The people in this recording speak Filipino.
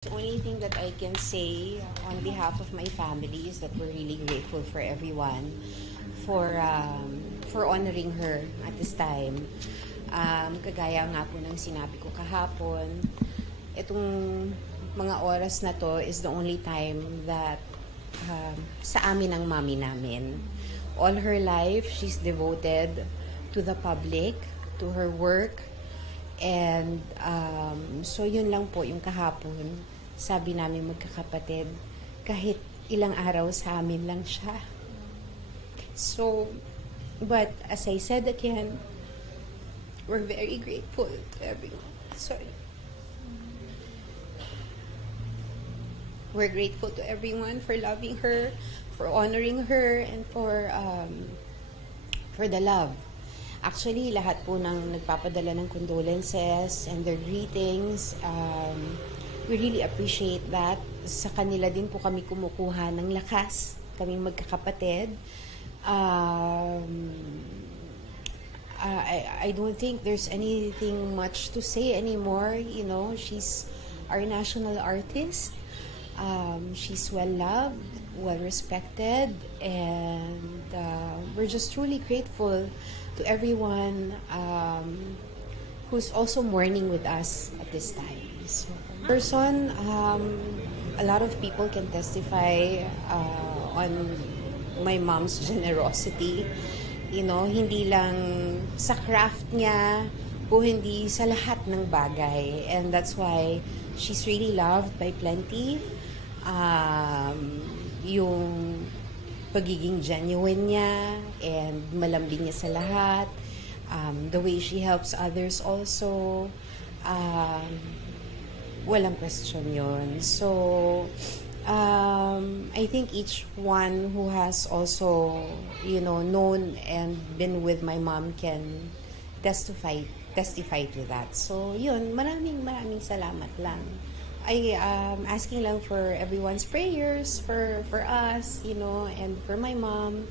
The only thing that I can say on behalf of my family is that we're really grateful for everyone for honoring her at this time. Kagaya nga po ng sinabi ko kahapon, itong mga oras na to is the only time that sa amin ang mami namin. All her life, she's devoted to the public, to her work, and so yun lang po yung kahapon. Sabi namin magkakapatid, kahit ilang araw sa amin lang siya. So, but as I said again, we're very grateful to everyone. Sorry. We're grateful to everyone for loving her, for honoring her, and for the love. Actually, lahat po ng nagpapadala ng condolences and their greetings, we really appreciate that. Sa kanila din po kami kumukuha ng lakas, kaming magkakapatid. I don't think there's anything much to say anymore. You know, she's our national artist. She's well-loved, well-respected, and we're just truly grateful to everyone who's also mourning with us at this time. So, person, a lot of people can testify on my mom's generosity. You know, hindi lang sa craft niya, o hindi sa lahat ng bagay. And that's why she's really loved by plenty. Yung pagiging genuine niya and malambing niya sa lahat. The way she helps others also. Walang question yun. So, I think each one who has also, you know, known and been with my mom can testify to that. So, yun, maraming salamat lang. I asking lang for everyone's prayers for us, you know, and for my mom.